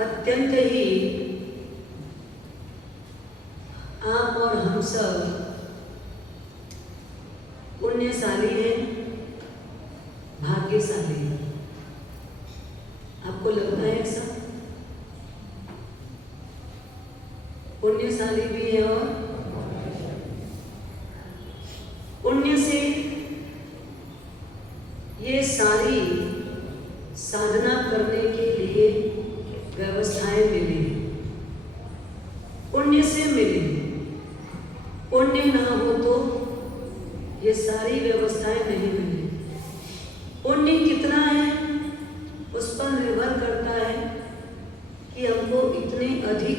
अत्यंत ही आप और हम सब पुण्यशाली हैं, भाग्यशाली हैं। आपको लगता है ऐसा? पुण्यशाली भी है और पुण्य से ये सारी साधना करने के लिए व्यवस्थाएं मिली, पुण्य से मिली। पुण्य ना हो तो ये सारी व्यवस्थाएं नहीं मिली। पुण्य कितना है उस पर निर्भर करता है कि हमको इतने अधिक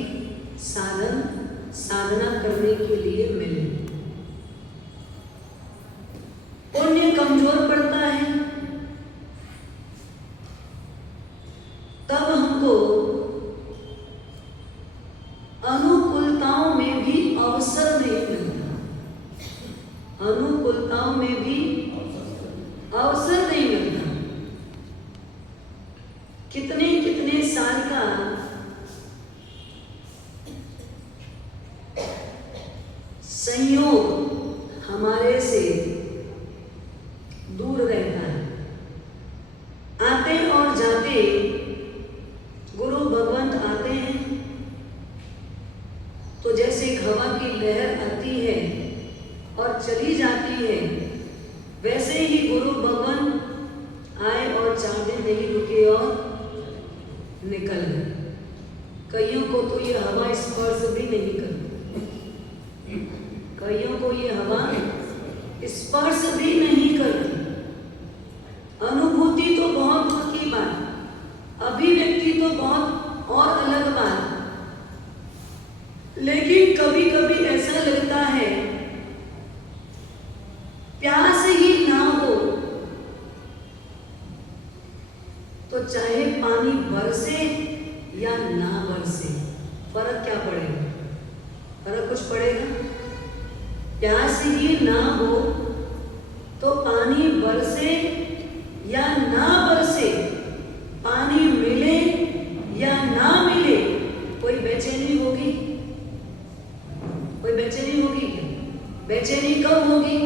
साधना करने के लिए मिले। पुण्य कमजोर पड़ता है तब हमको साल का संयोग हमारे से दूर रहता है। आते और जाते गुरु भगवंत आते हैं तो जैसे एक हवा की लहर आती है और चली जाती है, वैसे ही गुरु भगवंत आए और 4 दिन नहीं रुके और निकल गए। कईयों को तो ये हवा स्पर्श भी नहीं करती, कईयों को ये हवा स्पर्श भी नहीं करती। अनुभूति तो बहुत दूर की बात, अभिव्यक्ति तो बहुत और अलग बात। लेकिन कभी कभी ऐसा लगता है प्यास ही ना हो तो चाहे पानी बरसे या ना बरसे, फर्क क्या पड़ेगा? फर्क कुछ पड़ेगा? प्यास ही ना हो तो पानी बरसे या ना बरसे, पानी मिले या ना मिले, कोई बेचैनी होगी? कोई बेचैनी होगी? बेचैनी कब होगी?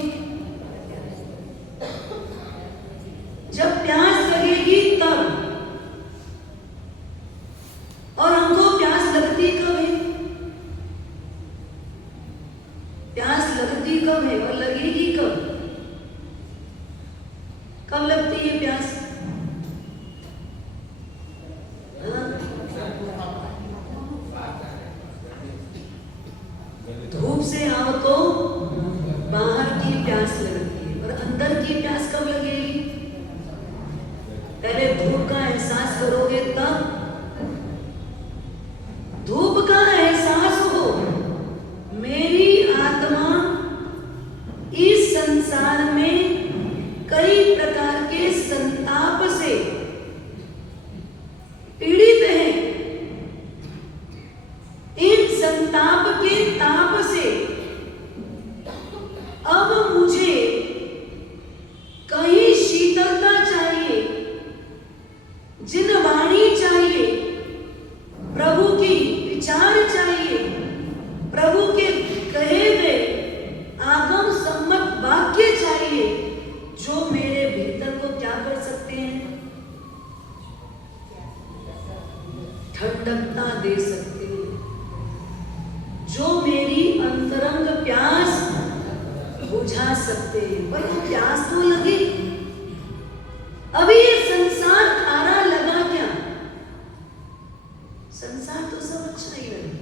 जब प्यास लगेगी तब। और हमको प्यास लगती कब है? प्यास लगती कब है और लगेगी कब? कब लगती है प्यास? धूप से आओ तो बाहर की प्यास लगती है, और अंदर की प्यास कब लगेगी? पहले धूप का एहसास करोगे तब। धूप का एहसास हो, मेरी आत्मा इस संसार में कई प्रकार के संताप से पीड़ित है। इन संताप के ताप से अब मुझे कहीं शीतलता चाहिए, जिनवाणी चाहिए, प्रभु की विचार चाहिए, प्रभु के कहे हुए आगम सम्मत वाक्य चाहिए, जो मेरे भीतर को क्या कर सकते हैं? ठंडकता दे सकते हैं, जो मेरी अंतरंग प्यास बुझा सकते हैं। पर वो प्यास तो लगे। अभी ये संसार खारा लगा क्या? संसार तो सब अच्छा ही लगे।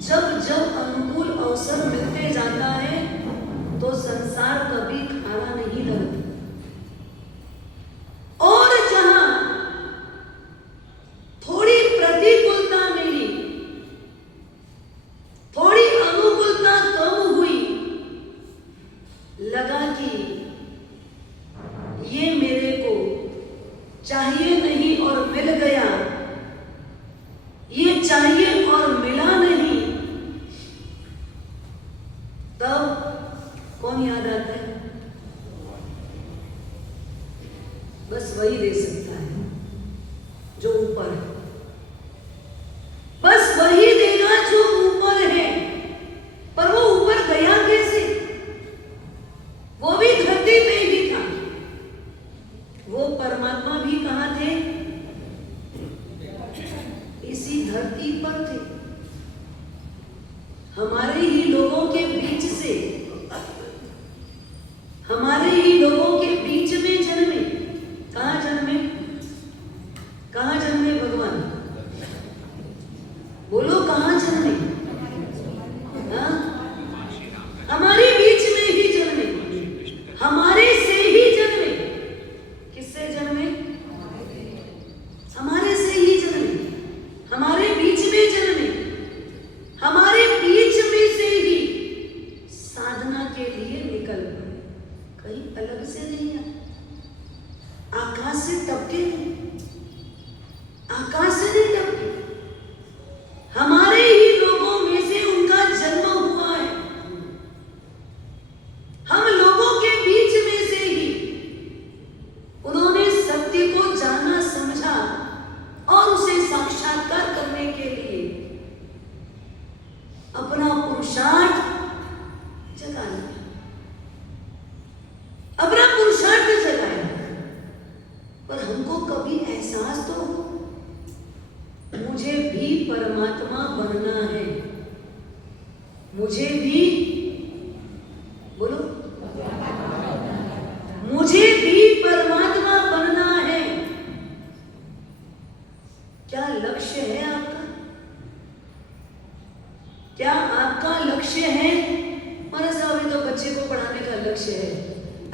जब जब अनुकूल अवसर मिलते जाता है तो संसार कभी खारा नहीं लगता। और जहां थोड़ी प्रतिकूलता मिली, थोड़ी अनुकूलता कम हुई, लगा कि ये मेरे को चाहिए नहीं और मिल गया, ये चाहिए और मिला नहीं, तब कौन याद आता है? बस वही दे सकता है जो ऊपर है। बस वही देगा जो ऊपर है। पर वो ऊपर गया कैसे? वो भी धरती पे ही था। वो परमात्मा भी कहाँ थे? इसी धरती पर थे। हमारे ही लोगों के बीच से, हमारे ही लोगों के बीच में जन्मे। कहाँ जन्मे? कहाँ जन्मे भगवान? भी परमात्मा बनना है। मुझे भी, बोलो, मुझे भी परमात्मा बनना है। क्या लक्ष्य है आपका? क्या आपका लक्ष्य है? हमारा साहब अभी तो बच्चे को पढ़ाने का लक्ष्य है,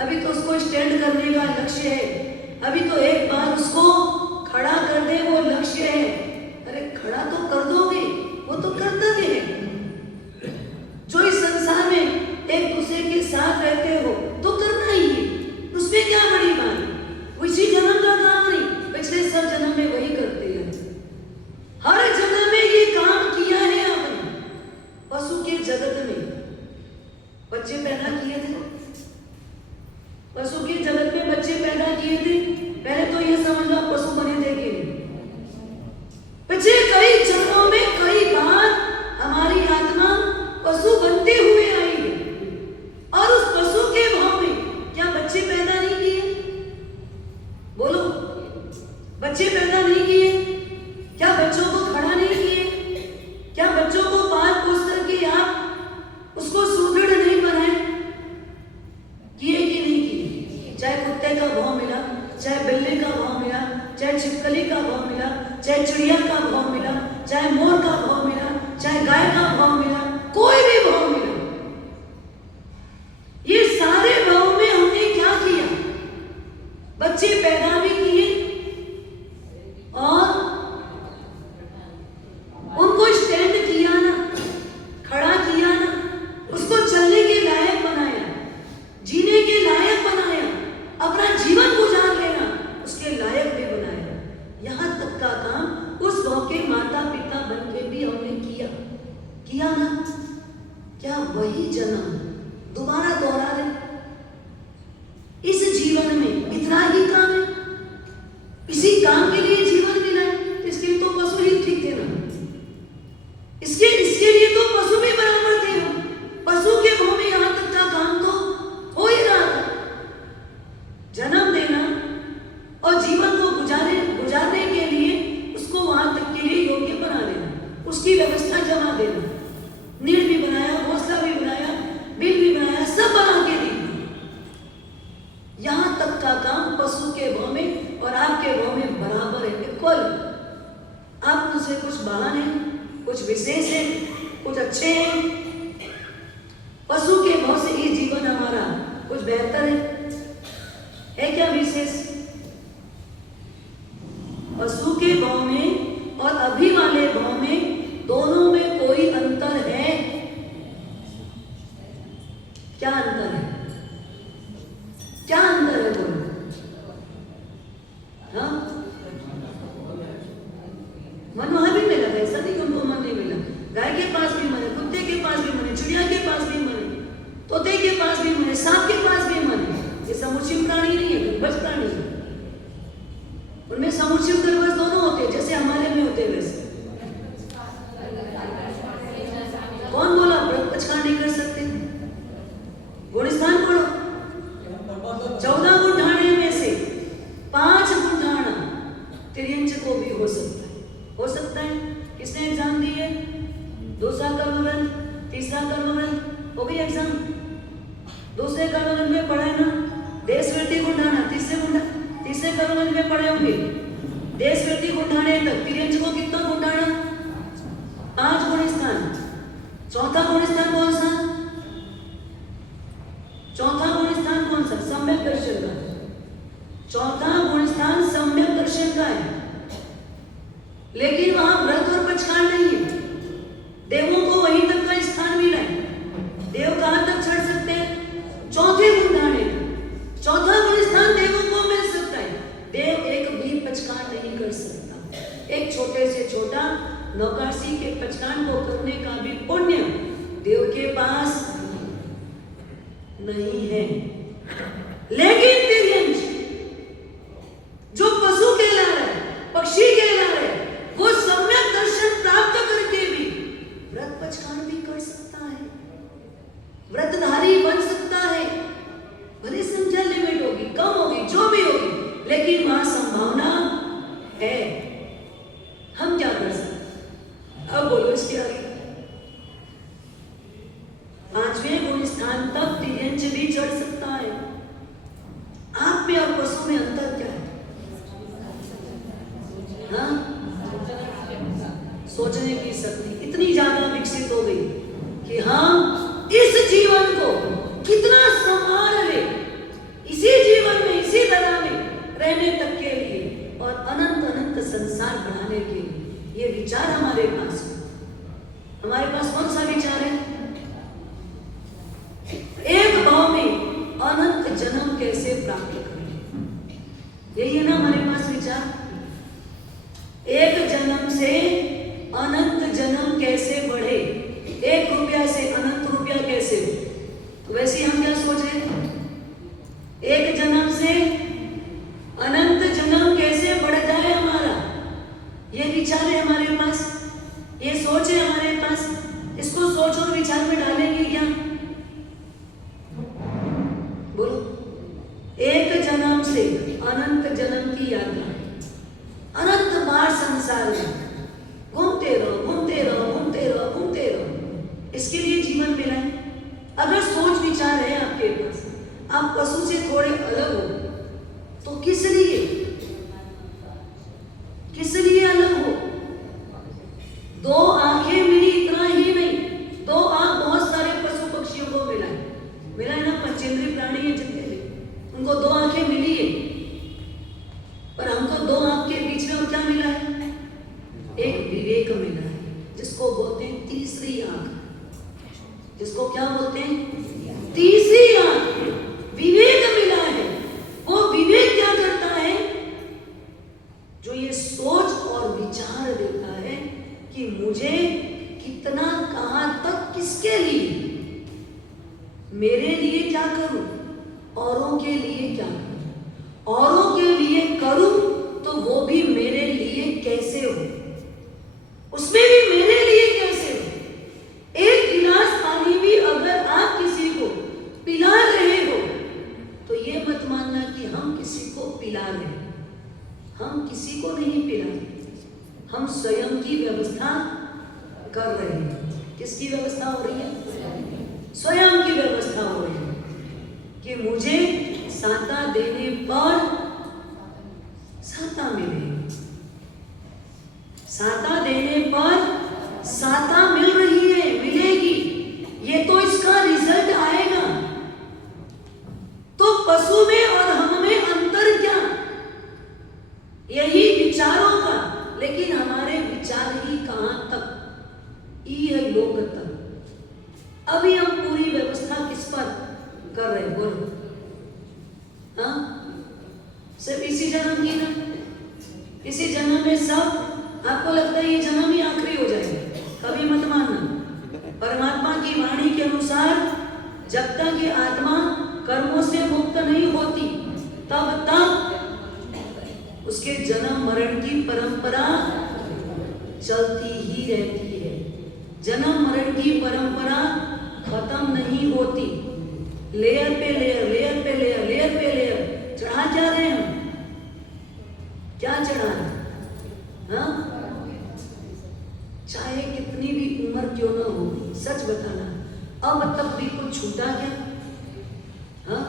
अभी तो उसको स्टैंड करने का लक्ष्य है, अभी तो एक बार उसको खड़ा कर दे वो लक्ष्य है। अरे खड़ा तो कर दोगे, वो तो कर्तव्य है। जो इस संसार में एक दूसरे के साथ रहते हो तो करना ही है, उसमें क्या बड़ी बात है? इसी जन्म का काम नहीं, पिछले सब जन्म में वही करते हैं। हर जन्म में ये काम किया है आपने। पशु के जगत में बच्चे पैदा किए थे, पशु के जगत में बच्चे पैदा किए थे। पहले तो ये समझ लो पशु बने थे कि पिछले कई जन्मों में कई बार हमारी आत्मा पशु बनते हुए आई है, और उस पशु के भाव में क्या बच्चे पैदा नहीं किए? बोलो, बच्चे पैदा नहीं किए? क्या बच्चों को खड़ा नहीं किए? क्या बच्चों को पाल पोस करके आप उसको सुदृढ़ नहीं बनाए? किए कि नहीं किए? चाहे कुत्ते का भाव मिला, चाहे बिल्ली का भाव मिला, चाहे छिपकली का भाव मिला, चाहे चिड़िया का भाव मिला, चाहे मोर का भाव मिला, चाहे गाय का भाव मिला, कोई भी भाव मिला, ये सारे भाव में हमने क्या किया? बच्चे पैदा भी किए और उनको स्टैंड किया ना, खड़ा किया ना, उसको चलने के लायक बनाया, जीने के लायक बनाया, अपना जीवन गुजार लेना उसके लायक भी बनाया। यहां तक का काम उस भाव के माता पिता बन के भी हमने किया ना। क्या वही जन्म दोबारा दोहरा दे? इस जीवन में इतना ही काम है, इसी काम के लिए जीवन मिला है। इसके लिए तो पशु ही ठीक थे ना, इसके लिए तो पशु भी बराबर थे हम। पशु के भाव में यहां तक का काम तो हो ही रहा था, जन्म देना और जीवन को गुजारने के लिए उसको वहां तक के लिए योग्य बना देना, उसकी व्यवस्था जमा देना, नीड भी बनाया, घोंसला भी बनाया, बिल भी बनाया, सब बना के दी। यहां तक का काम पशु के भाव में और आपके भाव में बराबर है, इक्वल। आप मुझसे कुछ महान है, कुछ विशेष है, कुछ अच्छे हैं। पशु के भाव से ये जीवन हमारा कुछ बेहतर है क्या विशेष? पशु के भाव में और अभी वाले भाव में दोनों में कोई अंतर है? क्या अंतर है? क्या अंतर है बोलो? हाँ, मन वहां भी मिला, ऐसा नहीं कि उनको मन नहीं मिला। गाय के पास भी मन है, कुत्ते के पास भी मन है, चिड़िया के पास भी मन है, तोते के पास भी मन है, सांप के पास भी मन है। ये समुचित प्राणी नहीं है, गर्भज प्राणी है। उनमें समुचित गर्भज दोनों होते हैं, जैसे हमारे में होते हैं वैसे। कौन बोला व्रत पचका नहीं कर सकते? गुणस्थान पढ़ो। 14 गुण ढाणे में से 5 गुण ढाणा तिर्यंच को भी हो सकता है, हो सकता है। किसने एग्जाम दी है? दूसरा कर्मग्रंथ, तीसरा कर्मग्रंथ, हो गई एग्जाम। दूसरे कर्मग्रंथ में पढ़ा है ना देशवृत्ति गुण ढाणा, तीसरे कर्मग्रंथ में पढ़े होंगे देशवृत्ति गुण ढाणे तक। तिर्यंच को कितना गुण ढाणा? 5 गुण स्थान। चौथा गुण स्थान कौन सा? चौथा गुण स्थान कौन सा? सम्यक दर्शन का। चौथा गुण स्थान सम्यक दर्शन का है, लेकिन वहां व्रत और पचकान नहीं है। देवों को वहीं तक का स्थान मिला है। देव कहां तक चढ़ सकते हैं? चौथे गुण ढाणे। चौथा गुण स्थान देवों को मिल सकता है। देव एक भी पचकान नहीं कर सकता। एक छोटे से छोटा नौकाशी के पचकान को करने का भी पुण्य देव के पास नहीं है। लेकिन तिर्यंच जो पशु कहला रहा है, पक्षी कहला रहा है, वो सम्यक दर्शन प्राप्त करके भी व्रत पचकान भी कर सकता है, व्रतधारी बन सकता है। भले संख्या लिमिट होगी, कम होगी, जो भी होगी, लेकिन वहां संभावना है। हम क्या कर सकते? इसके आगे। 5वें गुण स्थान तक दिव्यांश भी चढ़ सकता है। आप में और पशु में अंतर क्या है? हाँ? सोचने की शक्ति इतनी ज्यादा विकसित हो गई कि हम इस जीवन को कितना संभाल ले, इसी जीवन में इसी तरह में रहने तक के लिए और अनंत अनंत संसार बढ़ाने के लिए ये विचार हमारे पास है। हमारे पास कौन सा विचार है? एक भाव में अनंत जन्म कैसे प्राप्त करें, यही है ना हमारे पास विचार। एक जन्म से अनंत जन्म कैसे बढ़े, 1 रुपया से अनंत रुपया कैसे हो। तो वैसे हम क्या सोच रहे हैं? एक जन्म से अनंत जन्म कैसे बढ़ जाए हमारा, ये विचार है हमारे पास, ये सोच है हमारे पास। इसको सोच और विचार में डालेंगे क्या? बोलो। एक जन्म से अनंत जन्म की यात्रा, अनंत बार संसार में घूमते रहो घूमते रहो घूमते रहो घूमते रहो, इसके लिए जीवन मिला है। अगर सोच विचार है आपके पास, आप पशु से थोड़े अलग हो, तो किस लिए अलग हो? 2 आंखें मिली इतना ही नहीं, 2 आंख बहुत सारे पशु पक्षियों को मिला है ना। पंचेंद्रीय प्राणी है जितने भी, उनको 2 आंखें मिली है, पर हमको 2 आंख के बीच में और क्या मिला है? एक विवेक मिला है, जिसको बोलते हैं तीसरी आंख। जिसको क्या बोलते हैं? तीसरी आंख, विवेक मिला है। वो विवेक क्या करता है? जो ये सोच और विचार देता है कि मुझे कितना, कहां तक, किसके लिए, मेरे लिए क्या करूं, औरों के लिए क्या करूं, औरों के लिए करूं तो वो भी मेरे लिए कैसे हो, उसमें भी मेरे लिए कैसे हो। एक गिलास पानी भी अगर आप किसी को पिला रहे हो तो ये मत मानना कि हम किसी को पिला रहे हैं। हम किसी को नहीं पिला रहे, हम स्वयं की व्यवस्था कर रहे हैं। किसकी व्यवस्था हो रही है? स्वयं की व्यवस्था हो रही है कि मुझे साता देने पर साता मिले, साता देने पर साता मिल रही है, मिलेगी, ये तो इसका रिजल्ट आएगा। तो पशु में और हम में अंतर क्या? यही विचारों का, लेकिन हमारे विचार ही कहां तक? ई है लोक तक। अभी हम पूरी व्यवस्था किस पर कर रहे हैं? बोलो। हाँ, सिर्फ इसी जन्म की ना, इसी जन्म में सब आपको लगता है ये जन्म ही आखिरी हो जाएगा, कभी मत मानना। परमात्मा की वाणी के अनुसार जब तक ये आत्मा कर्मों से मुक्त नहीं होती, तब तक उसके जन्म मरण की परंपरा चलती ही रहती है। जन्म मरण की परंपरा खत्म नहीं होती। लेयर पे लेयर, लेयर पे लेयर, लेयर पे लेयर चढ़ा जा रहे हैं हम। क्या चढ़ा रहे हैं? हाँ? चाहे कितनी भी उम्र क्यों ना हो, सच बताना, अब तक भी कुछ छूटा क्या? हाँ?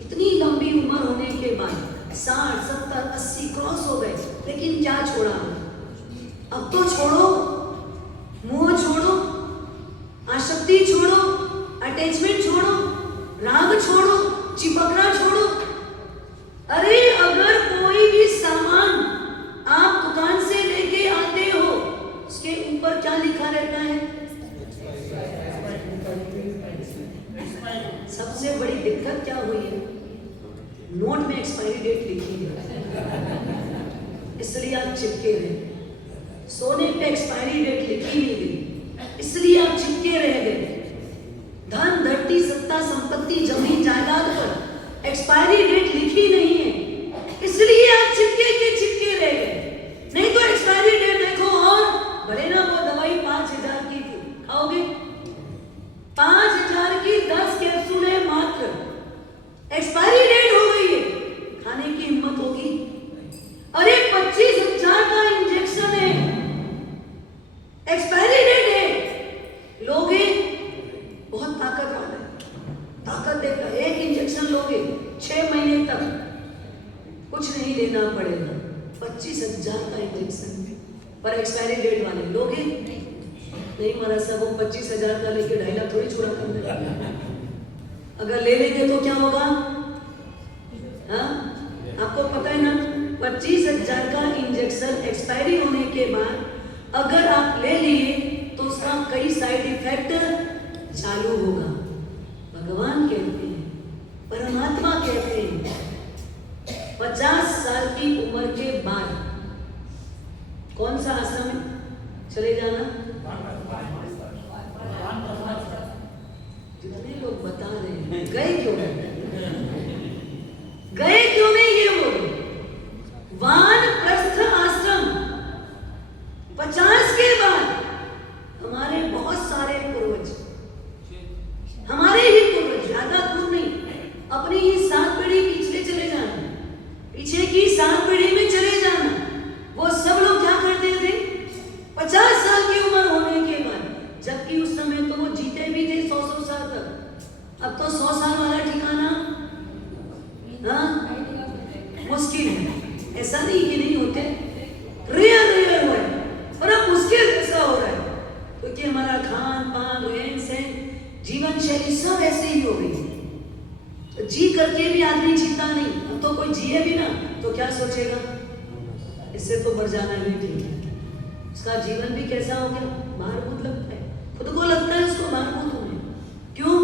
इतनी लंबी उम्र होने के बाद 60, 70, 80 क्रॉस हो गए, लेकिन क्या छोड़ा? अब तो छोड़ो, मोह छोड़ो, आसक्ति छोड़ो, अटैचमेंट छोड़ो, राग छोड़ो, चिपकना छोड़ो। अरे अगर कोई भी सामान आप दुकान से लेके आते हो, उसके ऊपर क्या लिखा रहता है? सबसे बड़ी दिक्कत क्या हुई है? नोट में एक्सपायरी डेट लिखी है, इसलिए आप चिपके रहे। सोने पे एक्सपायरी डेट लिखी नहीं गई, इसलिए आप चिपके रह गए। धन, धरती, सत्ता, संपत्ति, जमीन, जायदाद पर एक्सपायरी डेट लिखी नहीं है, इसलिए आप चिपके रह गए। नहीं तो एक्सपायरी डेट देखो, और भले ना वो दवाई 5000 की थी, खाओगे? 5000 की 10 कैप्सूल है मात्र, एक्सपायरी डेट हो गई है, खाने की हिम्मत होगी? अरे 25,000 का इंजेक्शन है, एक्सपायरी पर एक्सपायरी डेट वाले लोगे नहीं महाराज साहब, वो 25,000 का लेके 2.5 लाख थोड़ी छोड़ा कर देगा। अगर ले लेंगे तो क्या होगा? हाँ, आपको पता है ना, 25,000 का इंजेक्शन एक्सपायरी होने के बाद अगर आप ले लिए तो उसका कई साइड इफेक्ट चालू होगा। भगवान कहते हैं, परमात्मा कहते हैं, 50 साल की उम्र के बाद कौन सा आश्रम है चले जाना? जितने लोग बता रहे हैं गए क्यों नहीं? गए क्यों नहीं? ये वो वानप्रस्थ आश्रम 50 के बाद हमारे बहुत सारे पूर्वज, हमारे ही पूर्वज, ज्यादा दूर नहीं, अपनी ही 7 पीढ़ी पिछले चले जाना, पीछे की 7 पीढ़ी में चले जाना, वो सब लोग क्या करते थे 50 साल की उम्र होने के बाद, जबकि उस समय तो वो जीते भी थे 100 साल तक। अब तो 100 साल वाला ठिकाना मुश्किल है। ऐसा नहीं कि नहीं होते, रेयर हुआ है, पर अब मुश्किल ऐसा हो रहा है क्योंकि हमारा खान पान, रहन सहन, जीवन शैली सब ऐसे ही हो गई। तो जी करके भी आदमी जीता नहीं। अब तो कोई जिए भी ना तो क्या सोचेगा, इससे तो मर जाना ही ठीक है। उसका जीवन भी कैसा हो गया, भारभूत लगता है, खुद को लगता है उसको भारभूत होने। क्यों?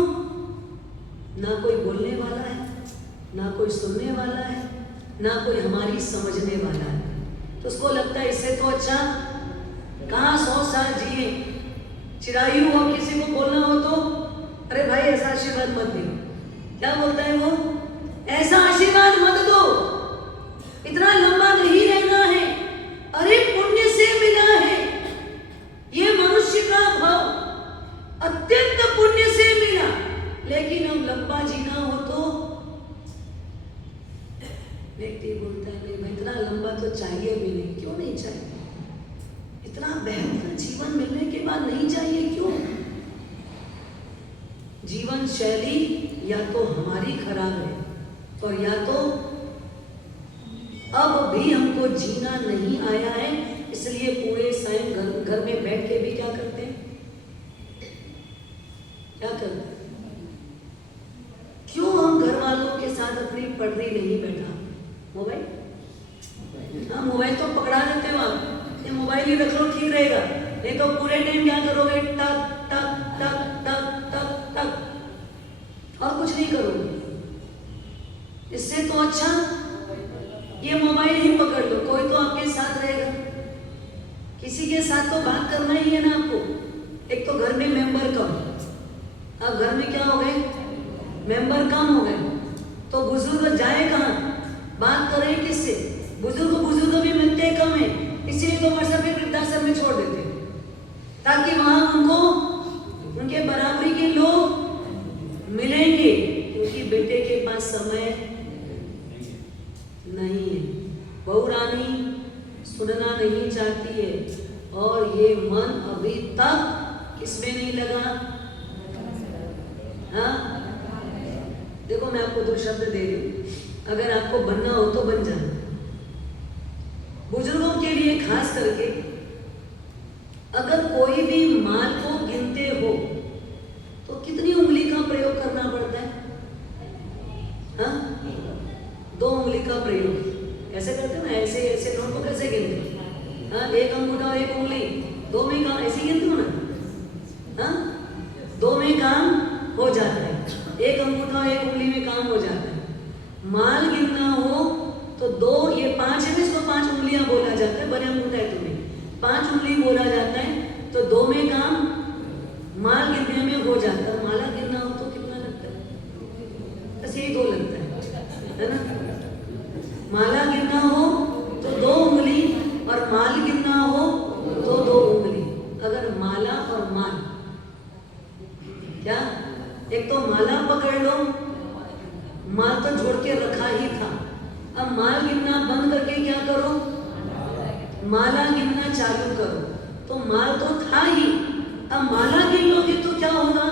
ना कोई बोलने वाला है, ना कोई सुनने वाला है, ना कोई हमारी समझने वाला है। तो उसको लगता है इससे तो अच्छा कहाँ 100 साल जिए। चिरायु हो, किसी को बोलना हो तो अरे भाई ऐसा आशीर्वाद मत दो, क्या बोलता है वो, ऐसा आशीर्वाद मत दो, इतना लंबा नहीं रहना है, अरे पुण्य से मिला है, ये मनुष्य का भाव अत्यंत पुण्य से मिला। लेकिन अब लंबा जीना हो तो व्यक्ति बोलता है नहीं, इतना लंबा तो चाहिए भी नहीं। क्यों नहीं चाहिए? इतना बेहतर जीवन मिलने के बाद नहीं चाहिए क्यों? जीवन शैली या तो हमारी खराब है और या तो अब भी हमको जीना नहीं आया है, इसलिए पूरे टाइम घर में बैठ के भी क्या करते हैं, क्या करते हैं? क्यों हम घर वालों के साथ अपनी पढ़ने नहीं बैठा? मोबाइल, हाँ मोबाइल तो पकड़ा देते हो आप, ये मोबाइल ही रख लो ठीक रहेगा, नहीं तो पूरे टाइम क्या करोगे, टक टक टक टक टक टक, और कुछ नहीं करोगे। इससे तो अच्छा ये मोबाइल ही पकड़ लो, कोई तो आपके साथ रहेगा, किसी के साथ तो बात करना ही है ना आपको। एक तो घर में मेंबर कम, अब घर में क्या हो गए, मेंबर कम हो गए, तो बुजुर्ग जाए कहाँ, बात करें किससे? बुजुर्ग भी मिलते कम है, इसीलिए तो व्हाट्सएप पे वृद्धाश्रम में छोड़ देते हैं, ताकि वहां उनको उनके बराबरी के लोग मिलेंगे, क्योंकि बेटे के पास समय नहीं है, बहू रानी सुनना नहीं चाहती है, और ये मन अभी तक किसमें नहीं लगा। हाँ देखो, मैं आपको 2 शब्द दे दूं, अगर आपको बनना हो तो बन जाना। बुजुर्गों के लिए खास करके अगर कोई भी माल को गिनते हो तो कितनी उंगली का प्रयोग करना पड़ता है? हाँ 2 उंगली का प्रयोग। ऐसे करते ना, ऐसे ऐसे नोट को कैसे गिनते? हाँ 1 अंगूठा 1 उंगली, 2 में काम, ऐसे गिनते हो ना? हाँ 2 में काम हो जाता है, 1 अंगूठा 1 उंगली में काम हो जाता है। माल गिनना हो तो 2, ये 5 है, इसको 5 उंगलियां बोला जाता है, बड़े अंगूठा है तुम्हें 5 उंगली बोला जाता है, तो 2 में काम माल गिनने में हो जाता है। माला गिनना हो तो कितना लगता है? बस यही 2 लगता है ना? माला गिनना हो तो 2 उंगली, और माल गिनना हो तो 2 उंगली। अगर माला और माल, क्या एक तो माला पकड़ लो, माल तो जोड़ के रखा ही था, अब माल गिनना बंद करके क्या करो, माला गिनना चालू करो। तो माल तो था ही, अब माला गिन लोगे तो क्या होगा,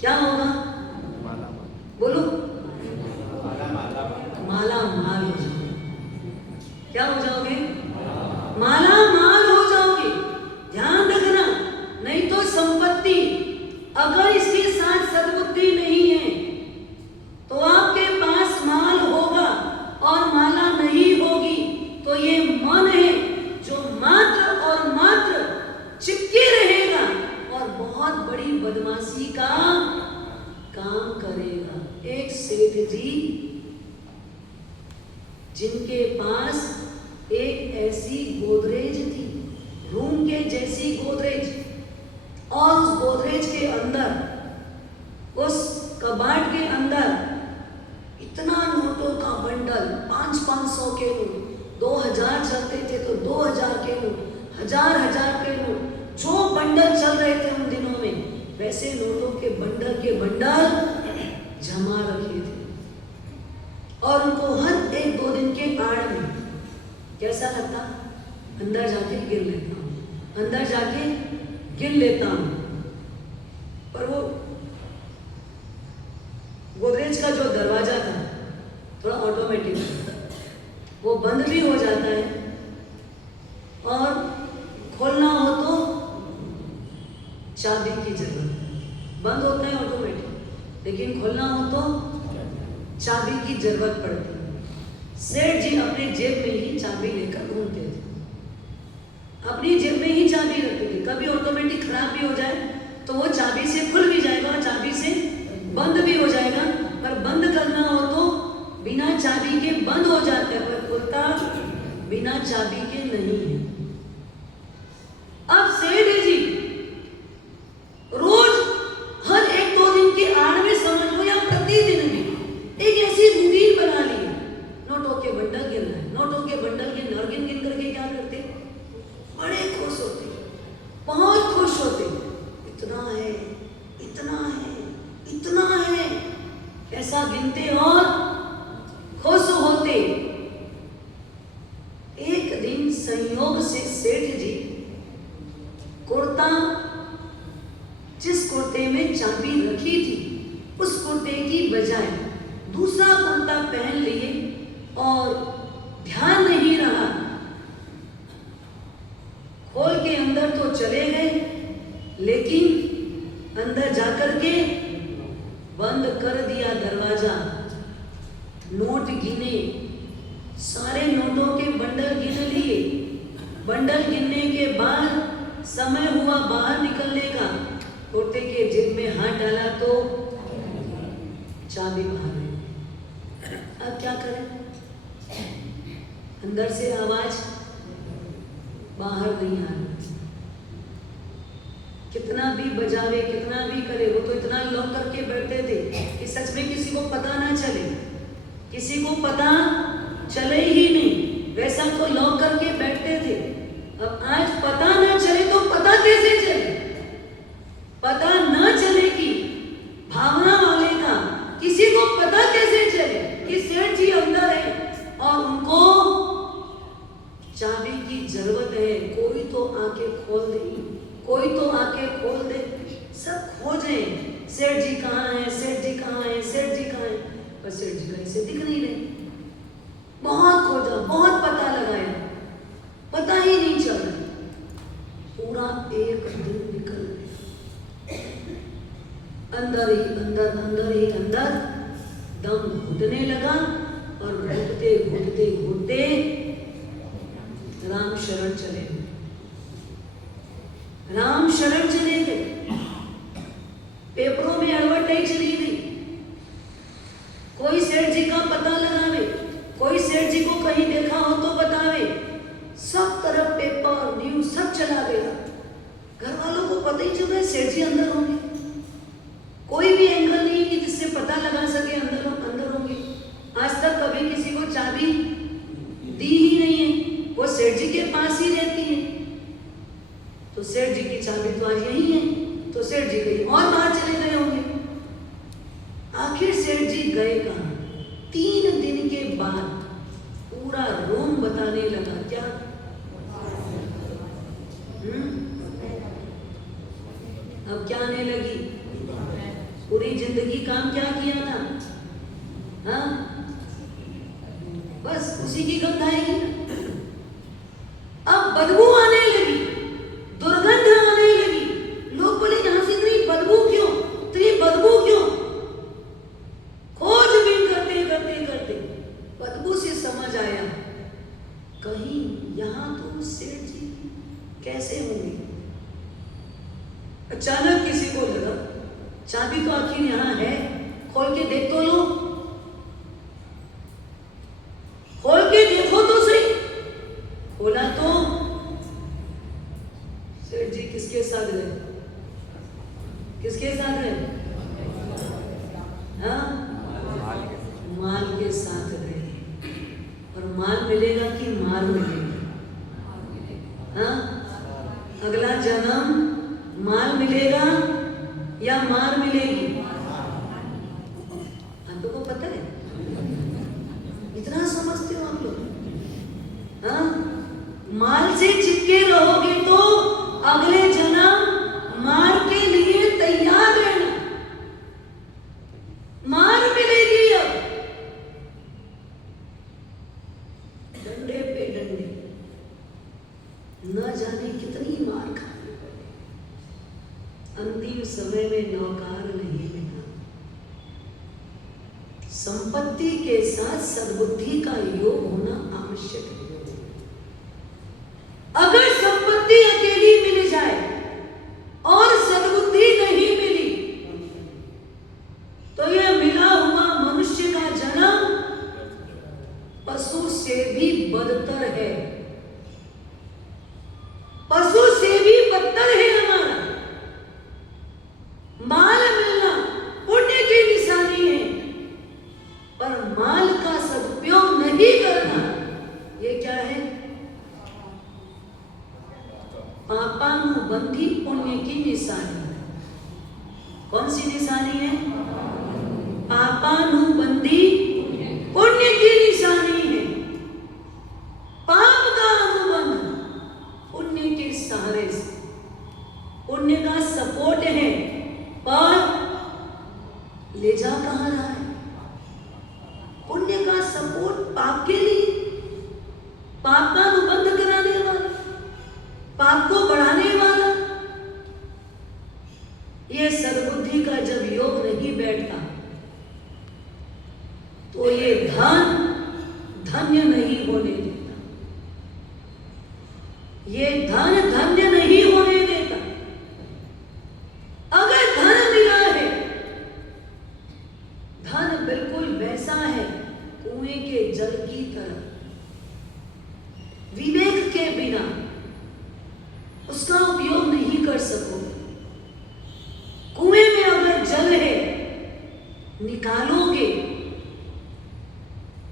क्या होगा बोलो, माला माल हो जाओगे। क्या हो जाओगे? माल मन है जो मात्र और मात्र चिपके रहेगा और बहुत बड़ी बदमाशी का काम करेगा। एक सेठ जी जिनके पास एक ऐसी गोदरेज थी, रूम के जैसी गोदरेज, और उस गोदरेज के अंदर, उस कबाड़ के अंदर इतना नोटों का बंडल, 500-500 के नोट, 2000 चलते थे तो 2000 के नोट, 1000 के नोट, जो बंडल चल रहे थे उन दिनों में, वैसे नोटों के बंडल जमा रखे थे। और उनको हर 1-2 दिन के आड़ में कैसा लगता, अंदर जाके गिर लेता हूँ, अंदर जाके गिर लेता हूँ। पर वो गोदरेज का जो दरवाजा था थोड़ा ऑटोमेटिक था, वो बंद भी हो जाता है और खोलना हो तो चाबी की जरूरत है। बंद होता है ऑटोमेटिक, लेकिन खोलना हो तो चाबी की जरूरत पड़ती है। सेठ जी अपने जेब में ही चाबी लेकर घूमते थे, अपनी जेब में ही चाबी रखते थे। कभी ऑटोमेटिक खराब भी हो जाए तो वो चाबी से खुल भी जाएगा और चाबी से बंद भी हो जाएगा, पर बंद करना हो तो बिना चाबी के बंद हो जाता है, पर खुलता बिना चाबी के नहीं है। अब सेठ जी रोज हर 1-2 दिन के आड़ में, समझ लो, या प्रतिदिन भी एक ऐसी रूटीन बना ली है, नोटों के बंडल गिनना है, नोटों के बंडल गिनना, और गिन गिन करके क्या करते, बड़े खुश होते, बहुत खुश होते, इतना है, इतना है, इतना है, ऐसा गिनते और खुश होते। एक दिन संयोग से सेठ जी कुर्ता, जिस कुर्ते में चाबी रखी थी, उस कुर्ते की बजाय दूसरा कुर्ता पहन लिए और ध्यान नहीं रहा, खोल के अंदर तो चले गए, लेकिन अंदर जाकर के बंद कर दिया दरवाजा। नोट गिने, सारे नोटों के बंडल गिन लिए। बंडल गिनने के बाद समय हुआ बाहर निकलने का, कुर्ते के जेब में हाथ डाला तो चाबी बाहर नहीं। अब क्या करें, अंदर से आवाज बाहर नहीं आ रही, कितना भी बजावे, कितना भी करे, वो तो इतना लॉक करके बैठते थे कि सच में किसी को पता ना चले, किसी को पता चले ही नहीं, वैसा तो लॉक करके बैठते थे। अब आज पता ना चले तो पता कैसे चले, पता ना चले कि भावना वाले का किसी को पता कैसे चले कि सेठ जी अंदर है और उनको चाबी की जरूरत है। कोई तो आके खोल दे, कोई तो आके खोल दे। सब खोजे सेठ जी कहाँ है, सेठ जी कहाँ है, सेठ जी कहाँ है, पर सेठ जी कहीं से दिख नहीं रहे। बहुत खोजा, बहुत पता लगाया, पता ही नहीं चल रहा। पूरा एक दिन निकल गया, अंदर ही अंदर, अंदर ही अंदर दम घुटने लगा और घुटते घुटते घुटते राम शरण चले गए, राम शरण चले गए। पेपरों में एडवर्टाइज चली गई, कोई सेठ जी का पता लगावे, कोई सेठ जी को कहीं देखा हो तो बतावे। सब तरफ पेपर न्यूज सब चला गया। घर वालों को पता ही चला सेठ जी अंदर होंगे, कोई भी एंगल नहीं कि जिससे पता लगा सके अंदर होंगे। आज तक कभी किसी को चाबी दी ही नहीं है, वो सेठ जी के पास ही रहती है। तो सेठ जी की चाबी तो आज यही है, तो सेठ जी कहीं और बाहर चले गए होंगे। आखिर सेठ जी गए कहाँ? 3 दिन के बाद पूरा रोम बताने लगा। क्या? अब क्या आने लगी? पूरी जिंदगी काम क्या किया था? हाँ, बस उसी की गंध आएगी। अब बदबू आने लगी, दुर्गंध आने लगी। लोग बोले यहां से इतनी बदबू क्यों, इतनी बदबू क्यों? खोजबीन करते करते करते बदबू से समझ आया कहीं यहाँ तो सेठ जी कैसे होंगे? अचानक किसी को लगा चाबी तो आखिर यहाँ है, खोल के देख तो लो, खोल के देखो तो सही। खोला तो सेठ जी किसके साथ गए? किसके साथ गए? हाँ, माल के साथ गए। और माल मिलेगा कि माल मिलेगा? हाँ, अगला जन्म माल मिलेगा या मार मिलेगी? आप लोगों को पता है? इतना समझते हो आप लोग? हाँ, माल से चिपके रहोगे तो अगले जन्म मार के लिए तैयार रहना। मार मिलेगी अब, डंडे पे डंडे, न जाने कितनी मार खानी पड़े। अंतिम समय में नौकार नहीं मिला। संपत्ति के साथ सद्बुद्धि का योग होना आवश्यक है। अगर संपत्ति अकेली मिल जाए और सद्बुद्धि नहीं मिली तो यह मिला हुआ मनुष्य का जन्म पशु से भी बदतर है। पशु से भी बदतर है हमारा। माल मिलना पुण्य की निशानी है, पर माल का सदुपयोग नहीं करना ये क्या है? पापानुबंधी पुण्य की निशानी है। कौन सी निशानी है? पापानुबंधी पुण्य की निशानी है। पाप का अनुबंध पुण्य के सहारे से, पुण्य का सपोर्ट है, पर ले जा कहां रहा है? पुण्य का सपोर्ट पाप के लिए, पाप का अनुबंध कराने वाला, पाप को बढ़ाने वाला। ये सद्बुद्धि का जब योग नहीं बैठता तो ये धन धन्य नहीं होने देता। ये धन धन्य नहीं होने देता। अगर धन मिला है, धन बिल्कुल वैसा है कुएं के जल की तरह, विवेक के बिना उसका उपयोग नहीं कर सकोगे। कुएं में अगर जल है, निकालोगे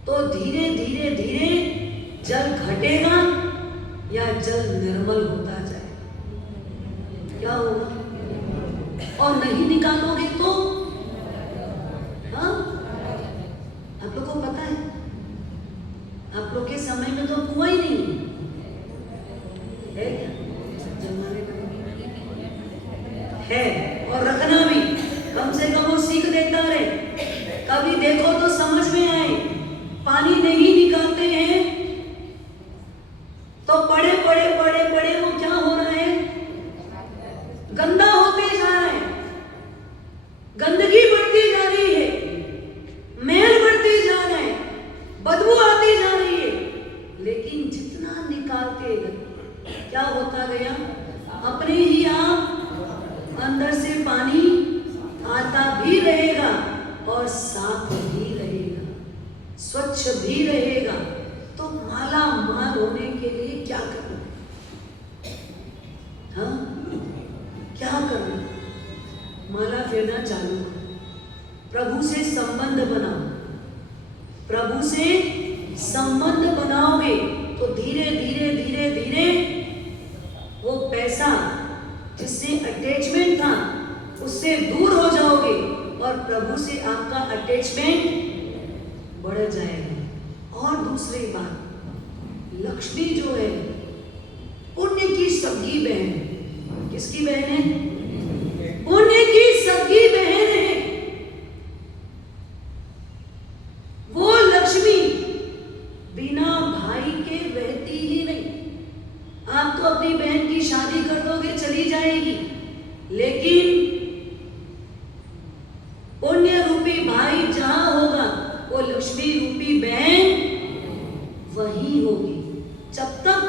तो धीरे धीरे धीरे जल घटेगा या जल निर्मल होता जाएगा। क्या होगा? और नहीं निकालोगे तो हाँ, आप लोग को पता है? आप लोग के समय में तो कुआं ही नहीं है क्या? है, और रखना भी कम से कम वो सीख देता रहे। कभी देखो तो समझ में आए। पानी नहीं निकालते हैं तो पड़े पड़े पड़े पड़े वो क्या हो रहा है? गंदा होते जा रहा है, गंदगी बढ़ती जा रही है, मैल बढ़ती जा रहा है, बदबू आती जा रही है। लेकिन जितना निकालते गए क्या होता गया? अपने ही आप अंदर से पानी आता भी रहेगा और साफ भी रहेगा, स्वच्छ भी रहेगा। तो माला माल होने के लिए क्या करना? हाँ, क्या करना? माला फेरना चालू करो, प्रभु से संबंध बनाओ। प्रभु से संबंध बनाओगे तो धीरे धीरे धीरे धीरे वो पैसा जिससे अटैचमेंट था उससे दूर हो जाओगे और प्रभु से आपका अटैचमेंट बढ़ जाएगा। और दूसरी बात, लक्ष्मी जो है पुण्य की सगी बहन। किसकी बहन है? पुण्य की सगी बहन है। वो लक्ष्मी बिना भाई के रहती ही नहीं। आप तो अपनी बहन की शादी कर दोगे, चली जाएगी, लेकिन पुण्य रूपी भाई जहां होगा वो लक्ष्मी रूपी बहन वही होगी। जब तक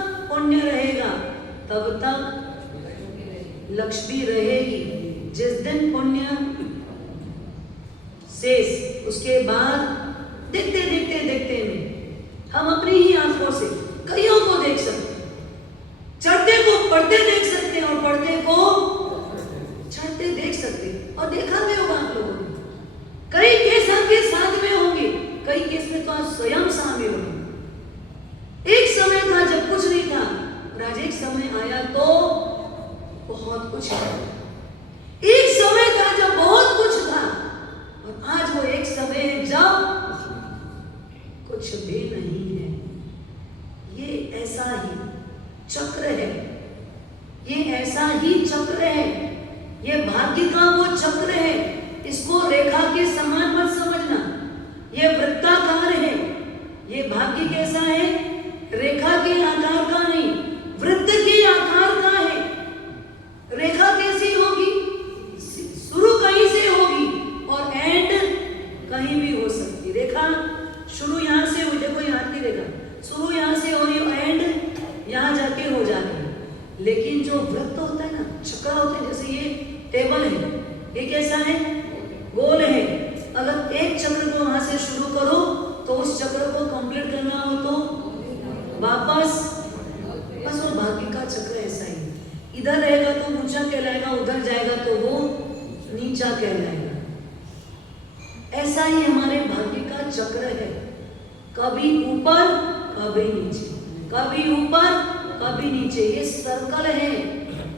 तब तक लक्ष्मी रहेगी। जिस दिन पुण्य शेष, उसके बाद देखते देखते देखते में हम अपनी ही आंखों से कईयों को देख सकते हैं। चढ़ते को पढ़ते देख सकते हैं और पढ़ते को चढ़ते देख सकते हैं। और देखा भी होगा आप लोगों ने, कई केस आपके साथ में होंगे, कई केस में तो आप स्वयं शामिल होंगे। एक समय था जब कुछ नहीं था, और आज एक समय आया तो बहुत कुछ है। एक समय था जब बहुत कुछ था, और आज वो एक समय है जब कुछ भी नहीं है। ये ऐसा ही चक्र है, ये ऐसा ही चक्र है, ये भाग्य का वो चक्र है। इसको रेखा के समान मत समझना, ये वृत्ताकार है। ये भाग्य कैसा है? रेखा के आकार का नहीं, वृत्त के आकार का है। रेखा कैसी होगी? शुरू कहीं से होगी और एंड कहीं भी हो सकती। रेखा शुरू यहां से हुई, देखो यहाँ की रेखा शुरू यहां से हो रही है, एंड यहां जाके हो जाती है। लेकिन जो वृत्त होता है ना, चक्र होते हैं, जैसे ये टेबल है, ये कैसा है? गोल है। अगर एक चक्र को वहां से शुरू करो तो उस चक्र को कंप्लीट करना हो तो वापस, बस वो भाग्य का चक्र ऐसा ही। इधर रहेगा तो ऊंचा कहलाएगा, उधर जाएगा तो वो नीचा कहलाएगा। ऐसा ही हमारे भाग्य का चक्र है, कभी ऊपर कभी नीचे, कभी ऊपर कभी नीचे। ये सर्कल है,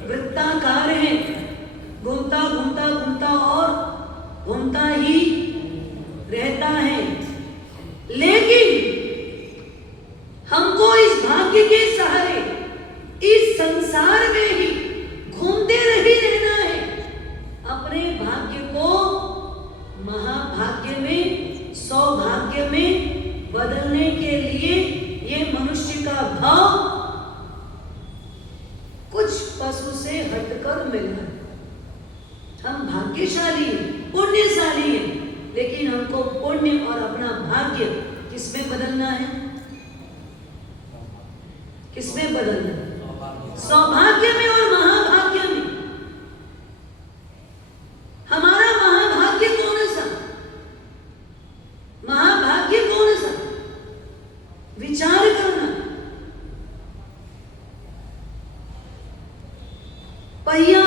वृत्ताकार है, घूमता घूमता घूमता और घूमता ही रहता है। लेकिन हमको इस भाग्य के सहारे इस संसार में ही घूमते रही रहना है। अपने भाग्य को महाभाग्य में, सौभाग्य में बदलने के लिए ये मनुष्य का भाव कुछ पशु से हटकर मिला है। हम भाग्यशाली हैं, पुण्यशाली हैं, लेकिन हमको पुण्य और अपना भाग्य किसमें बदलना है? किसमें बदलना है? सौभाग्य में और महाभाग्य में। हमारा महाभाग्य कौन सा? महाभाग्य कौन सा? विचार करना। पहिया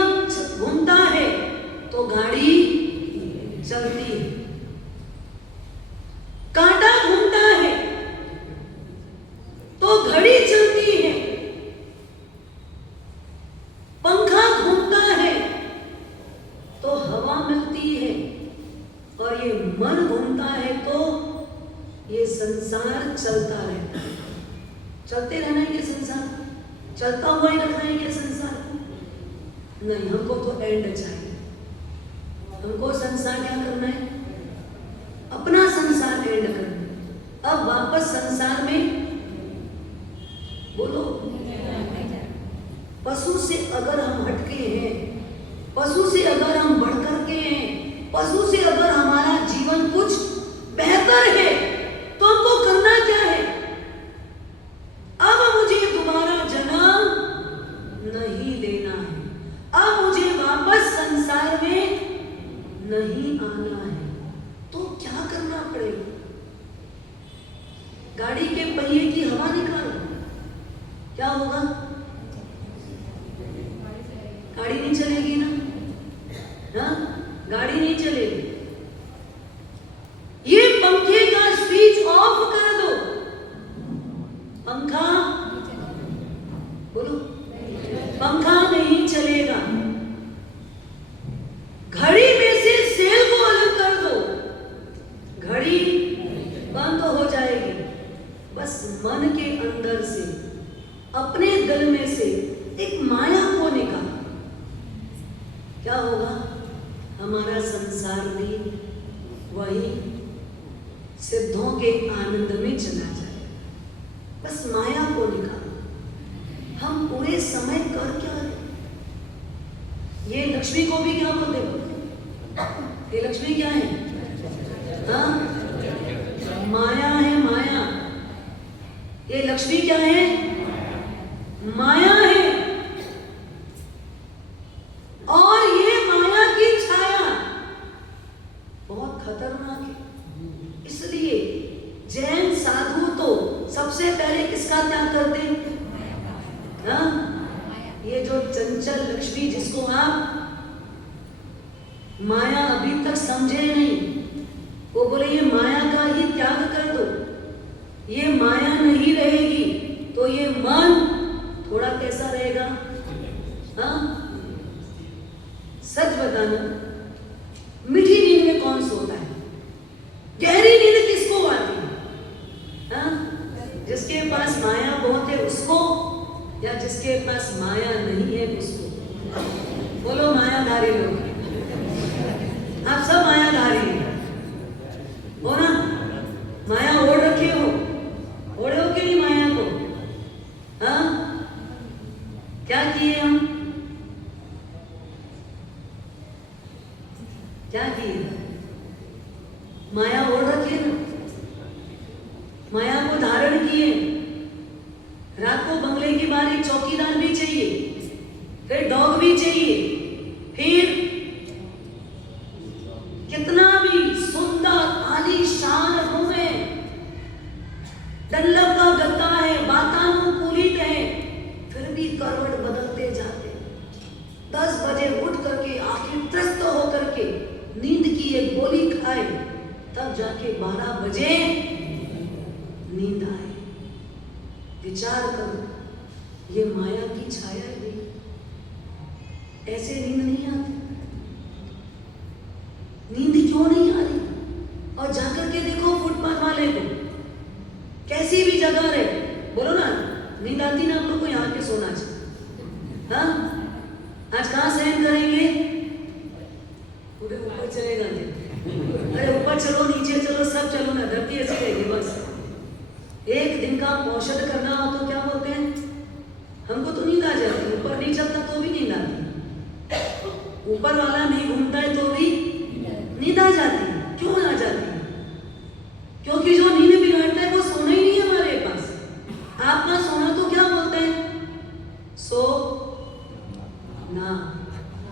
घूमता है तो गाड़ी चलती है, कांटा घूमता है तो घड़ी चलती है, पंखा घूमता है तो हवा मिलती है, और ये मन घूमता है तो ये संसार चलता रहता है। चलते रहना है ये संसार, चलता हुआ ही रखना है ये संसार नहीं। हमको तो एंड चाहिए। हमको संसार क्या करना है? अपना संसार एंड करना। अब वापस संसार में बोलो, पशु से अगर हम हटके हैं, पशु से अगर हम बढ़ करके हैं, पशु से अगर हमारा जीवन कुछ बेहतर है, तो हमको करना क्या है? अब मुझे दोबारा जन्म नहीं लेना है, अब मुझे वापस संसार में नहीं आना है। तो क्या करना पड़ेगा? गाड़ी के पहिए की हवा निकालो, क्या होगा? गाड़ी नहीं चलेगी ना, हाँ? गाड़ी नहीं चलेगी। ये पंखे का स्विच ऑफ कर दो, पंखा बोलो, पंखा नहीं चलेगा। घड़ी में से सेल को अलग कर दो, घड़ी बंद हो जाएगी। बस मन के अंदर से, अपने दिल में से एक माया को निकालो, क्या होगा? हमारा संसार भी वही सिद्धों के आनंद में चला जाए। बस माया को निकालो। हम पूरे समय कर क्या रहे? ये लक्ष्मी को भी क्या बोलते हैं? ये लक्ष्मी क्या है? हाँ, माया है, माया। ये लक्ष्मी क्या है? माया है। चंचल लक्ष्मी, जिसको आप माया अभी तक समझे नहीं, वो बोले ये माया का ही त्याग कर दो, ये माया नहीं रहेगी तो ये मन थोड़ा कैसा रहेगा? हाँ, सच बताना, मीठी नींद में कौन सोता है? गहरी नींद किसको आती है? हाँ, जिसके पास माया बहुत है उसको, या जिसके पास माया नहीं है उसको? बोलो मायाधारी लोग, आप सब मायाधारी हो ना? माया ओढ़ रखे हो, ओढ़े हो कि नहीं माया को? हाँ, क्या किए हम? क्या किए? माया ओढ़ रखी ना, माया को धारण किए। रात को बंगले की बाहर एक चौकीदार भी चाहिए, फिर डॉग भी चाहिए, फिर कितना भी सुंदर आलीशान रूम है, डल्लब का गद्दा है, वातानुकूलित है, फिर भी करवट बदलते जाते। 10 बजे उठ करके आखिर त्रस्त होकर के नींद की एक गोली खाए, तब जाके 12 बजे नींद आए। विचार करो, ये माया की छाया है, ऐसे नींद नहीं आती। नींद क्यों नहीं आ रही? और जाकर के देखो फुटपाथ वाले को, कैसी भी जगह रहे, बोलो ना, नींद आती ना आप लोग को? यहाँ के सोना चाहिए। हाँ, आज कहाँ सहन करेंगे? पूरे ऊपर चले जाते। अरे ऊपर चलो, नीचे चलो, सब चलो ना, धरती ऐसी रहेगी बस। एक दिन का औषध करना हो तो क्या बोलते हैं? हमको तो नींद आ जाती, ऊपर नहीं चलता तो भी नींद आती, ऊपर वाला नहीं घूमता है तो भी नींद आ जाती है। क्यों आ जाती है? क्योंकि जो नींद बिगाड़ता है वो सोना ही नहीं है हमारे पास। आप ना सोना तो क्या बोलते हैं? सो ना,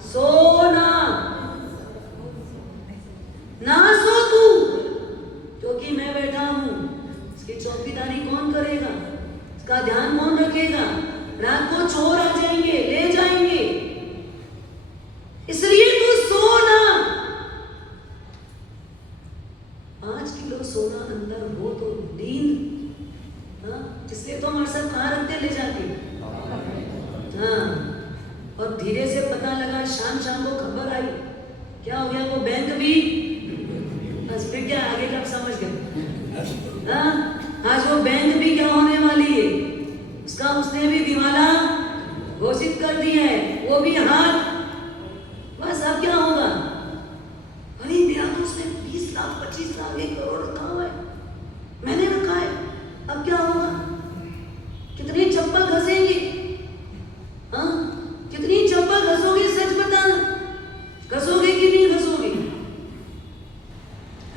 सो ना, ना सो तू, क्योंकि मैं बैठा हूं। इसकी चौकीदारी कौन करेगा? इसका ध्यान कौन रखेगा? रात को चोर आ जाएंगे, ले जाएंगे, इसलिए तू सो ना। 5 किलो सोना अंदर हो तो नींद, हाँ, इसलिए तो हमारे साथ कहाँ रखते ले जाके। हाँ, और धीरे से पता लगा, शाम को खबर आई, क्या हो गया? वो बैंक भी, बस फिर क्या आगे कब समझ गए। हाँ, आज वो बैंक भी क्या होने वाली है, उसका उसने भी दिवाला घोषित कर दिया है, वो भी हाथ। बस अब क्या होगा? अरे मेरा तो उसने 20 लाख 25 लाख 1 करोड़ रखा हुआ है, मैंने रखा है, अब क्या होगा? कितने चप्पल घसेंगे? हाँ, कितनी चप्पल घसोगे? सच बताना, घसोगे कि नहीं घसोगे?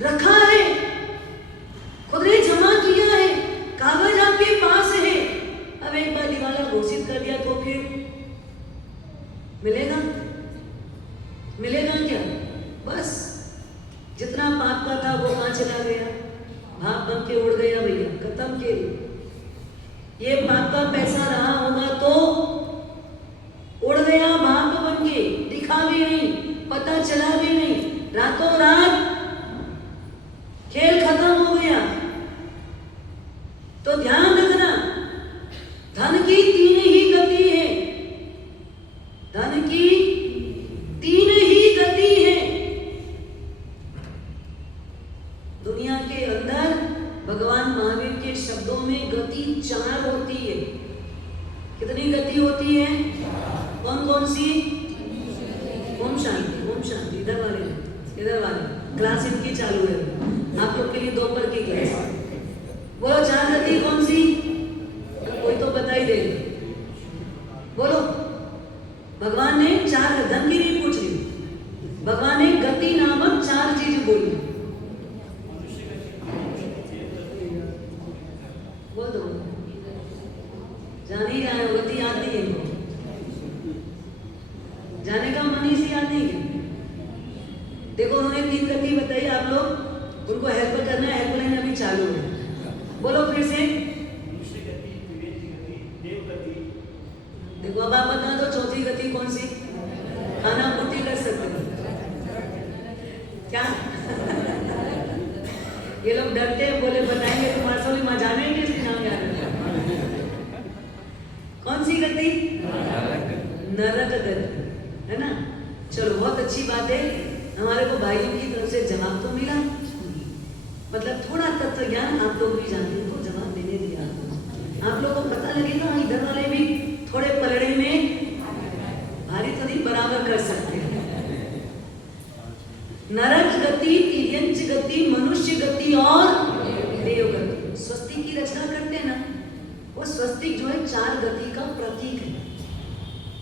रखा है, खुद ने जमा किया है, कागज आपके पास है। अब एक बार दिवाला घोषित कर दिया तो फिर मिलेगा? मिलेगा क्या? बस जितना पाप का था वो कहाँ चला गया? भाप बन के उड़ गया भैया, खत्म के। ये पाप का पैसा रहा होगा तो उड़ गया भाप बन के, दिखा भी नहीं, पता चला भी नहीं, रातों रात खेल खत्म हो गया। तो ध्यान रखना, धन की 3 ही गति है, धन की 3 ही गति है। दुनिया के अंदर भगवान महावीर के शब्दों में गति 4 होती है। कितनी गति होती है? कौन कौन सी? ओम शांति, ओम शांति। इधर वाले क्लास इनकी चालू है, आप लोग के लिए दोपहर की क्लास। बोलो 4 गति कौन सी? कोई तो बता ही दे। बोलो, भगवान ने 4, धन की नहीं पूछ रही, भगवान ने गति नामक 4 चीज बोली। बोल दो, जान ही रहा है, गति याद नहीं है इनको, जाने का मन ही से याद नहीं है। देखो उन्होंने 3 गति बताई, आप लोग उनको हेल्प करना है, हेल्पलाइन अभी चालू है। बोलो फिर से। देखो अब आप बता दो चौथी दूसरी गति कौन सी? खाना पूर्ति कर सकते हो क्या? ये लोग डरते हैं, बोले बताएंगे तो मासोली माँ जानेंगे इसके नाम याद है। कौन सी गति? नरक गति, है ना? चलो बहुत अच्छी बात है, हमारे को भाइयों की तरफ से जवाब तो मिला, मतलब थोड़ा तत्व ज्ञान आप लोग भी जानते हो तो जवाब देने दिया। आप लोगों को पता लगेगा इधर वाले भी थोड़े पलड़े में भारी तो नहीं, बराबर कर सकते हैं। नरक गति, तिर्यंच गति, मनुष्य गति और देव गति। स्वस्तिक की रचना करते हैं ना, वो स्वस्तिक जो है 4 गति का प्रतीक है,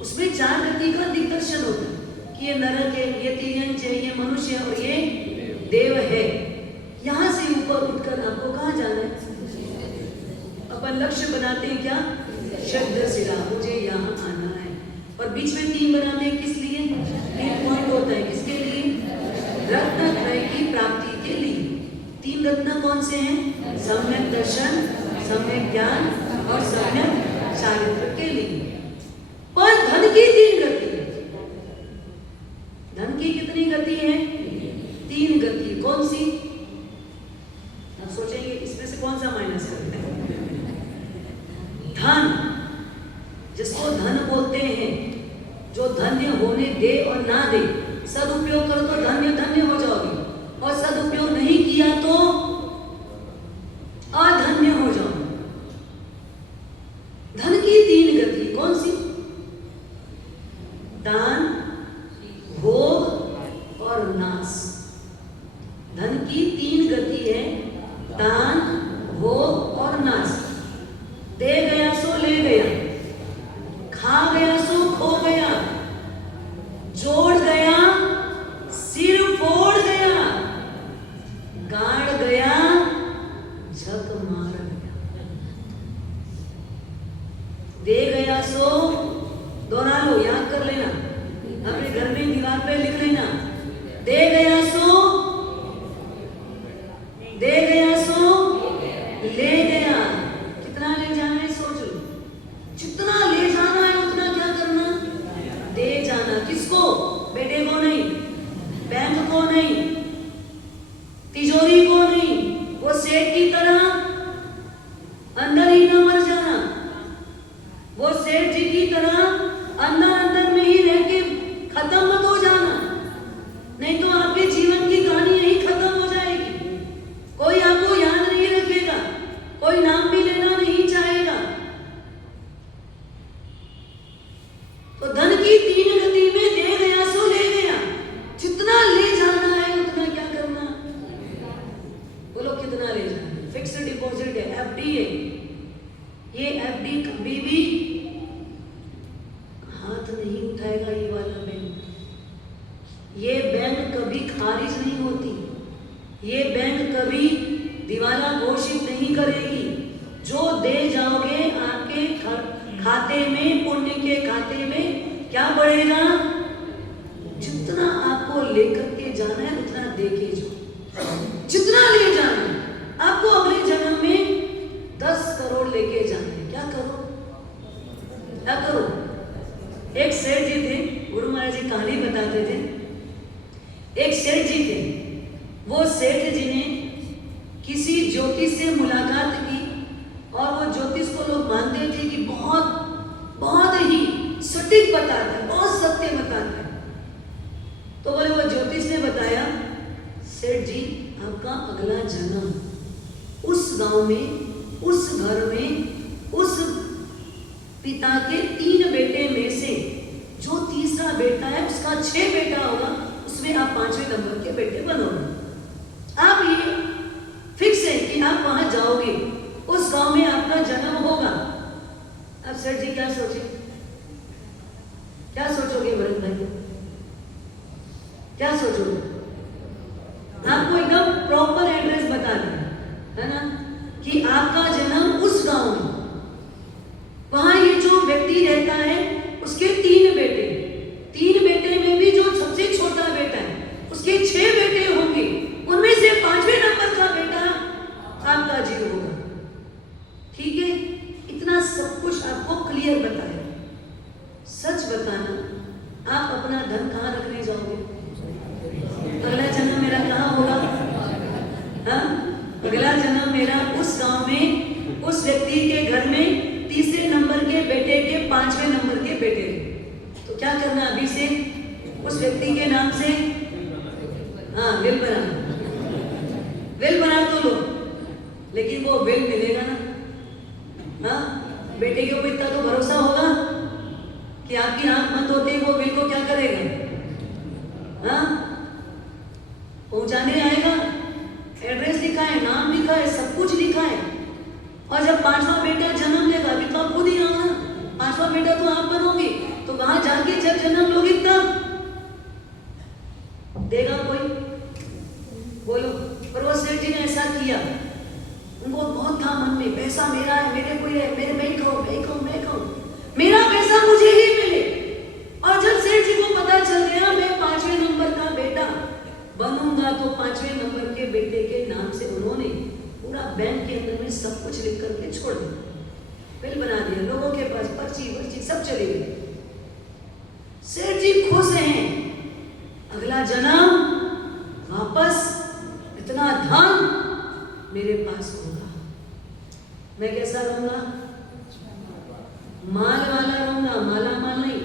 उसमें 4 गति का दिग्दर्शन होता है कि ये नरक है, ये तिर्यंच है, ये मनुष्य है और ये देव है। यहाँ से ऊपर उठकर आपको कहाँ जाना है? अपन लक्ष्य बनाते हैं क्या? षड्दशिला, मुझे यहाँ आना है। और बीच में 3 बनाते हैं, किस लिए? 3 पॉइंट होता है, किसके लिए? रत्नत्रय की प्राप्ति के लिए। 3 रत्न कौन से हैं? सम्यक दर्शन, सम्यक ज्ञान और सम्यक चारित्र के लिए। पर धन की 3 गति है। धन की कितनी गति है? 3 गति। कौन सी? आप सोचेंगे इसमें से कौन सा माइनस करते हैं? धन, जिसको धन बोलते हैं, जो धन्य होने दे और ना दे। सदुपयोग करो तो धन्य धन्य हो जाओगे, और सदुपयोग नहीं किया तो अधन्य हो जाओगे। धन की 3 गति कौन सी? दान, भोग और नाश। धन की 3 गति है, दान, भोग और नाश। दे गया सो ले गया, खा गया सो खो गया, जोड़ गया सिर फोड़ गया, गाड़ गया झक मार गया। दे गया सो, दोहरा लो, याद कर लेना, अपने घर में दीवार पे लिख लेना। दे गया सो, दे गया सो ले गया। कितना ले जाना है सोच लो, जितना ले जाना है उतना क्या करना? दे जाना। किसको? बेटे को नहीं, बैंक को नहीं, तिजोरी को नहीं, वो सेठ की तरह अंदर ही न मर जाना, वो सेठ जी की तरह अंदर अंदर में ही रह के खत्म मत हो जाना, नहीं तो आपके जीवन की कहानी यही खत्म हो जाएगी। कोई आपको याद नहीं रखेगा, कोई नाम भी लेना नहीं चाहेगा। तो धन की 3 गति में दे गया सो ले गया, जितना ले जाना है उतना क्या करना? बोलो कितना ले जाना है? फिक्स्ड डिपॉजिट है, एफडी है। ये एफडी कभी भी हाथ नहीं उठाएगा, ये वाला बैंक। ये बैंक कभी खारिज नहीं होती, ये बैंक कभी दिवाला घोषित नहीं करेगी। जो दे जाओगे आपके खाते में, पुण्य के खाते में क्या बढ़ेगा? जितना आपको लेकर के जाना है उतना दे के जाओ। जितना ले जाना है आपको, अगले जन्म में 10 करोड़ लेके जाना है, क्या करो? क्या करो? एक सेठ जी थे, गुरु महाराज जी कहानी बताते थे। एक सेठ जी थे, वो सेठ जी ने किसी ज्योतिष से मुलाकात की, और वो ज्योतिष को लोग मानते थे कि बहुत बहुत ही सटीक बताता है, बहुत सत्य बताता है। तो बोले वो ज्योतिष ने बताया, सेठ जी आपका अगला जन्म उस गांव में, उस घर में, उस पिता के 3 बेटे में से जो तीसरा बेटा है उसका 6 बेटा होगा, उसमें आप 5वें नंबर के बेटे बनोगे। आप ये फिक्स है कि आप वहां जाओगे, उस गांव में आपका जन्म होगा। अब सेठ जी क्या सोचे? क्या सोचोगे भरत भाई? क्या सोचोगे? आपको एकदम प्रॉपर एड्रेस बता दिया है ना, कि आपका जन्म उस गांव में, वहां ये जो व्यक्ति रहता है उसके 3 बेटे, 3 बेटे में भी जो सबसे छोटा बेटा है उसके 6 बेटे होंगे, उनमें से 5वें नंबर का बेटा आपका जीव होगा। ठीक है, इतना सब कुछ आपको क्लियर बताया। सच बताना, आप अपना धन कहाँ रखने जाओगे? अगला जन्म मेरा कहाँ होगा? हाँ, अगला जन्म मेरा उस गांव में, उस व्यक्ति के घर में, तीसरे नंबर के बेटे के 5वें नंबर के बेटे के। तो क्या करना अभी से? उस व्यक्ति के नाम से हाँ विल बना तो लो, लेकिन वो विल मिलेगा ना? हाँ, बेटे के ऊपर इतना तो भरोसा होगा कि आपकी आंख बंद होते ही वो बिल को क्या करेगा? हाँ, पहुंचाने आएगा, एड्रेस लिखा है, नाम लिखा है, सब कुछ लिखा है। और जब 5वां बेटा जन्म लेगा, अभी तो आप खुद ही आओ ना, 5वां बेटा तो आप बनोगे, तो वहां जाके जब जन्म लोगे तब देगा कोई? बोलो। पर वो सेठ जी ने ऐसा किया, उनको बहुत था मन में, पैसा मेरा है, मेरे को है, मेरे मैं खाऊं, मेरा पैसा मुझे ही मिले। और जब सेठ जी को पता चल गया मैं 5वें नंबर का बेटा बनूंगा, तो 5वें नंबर के बेटे के नाम से उन्होंने पूरा बैंक के अंदर में सब कुछ लिख करके छोड़ दिया, बिल बना दिया, लोगों के पास पर्ची सब चली गई। सेठ जी खुश हैं, अगला जन्म वापस इतना धन मेरे पास होगा, मैं कैसा रहूंगा? माल वाला रहूंगा, माला माल नहीं।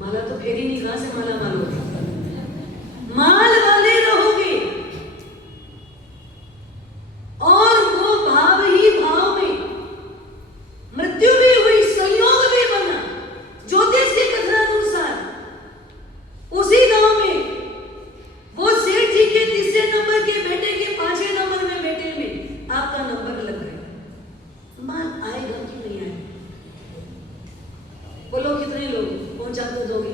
माला तो फेरी नहीं, कहां से माला माल होगा? माल वाले रहोगे। और वो भाव ही भाव में मृत्यु भी हुई, संयोग भी बना। ज्योतिष के कथनानुसार उसी गांव में वो सेठ जी के तीसरे नंबर के बेटे के 5वें नंबर में बेटे में आपका नंबर लग गया। माल आएगा कि नहीं आएगा? बोलो कितने लोग पहुंचा तो दोगे?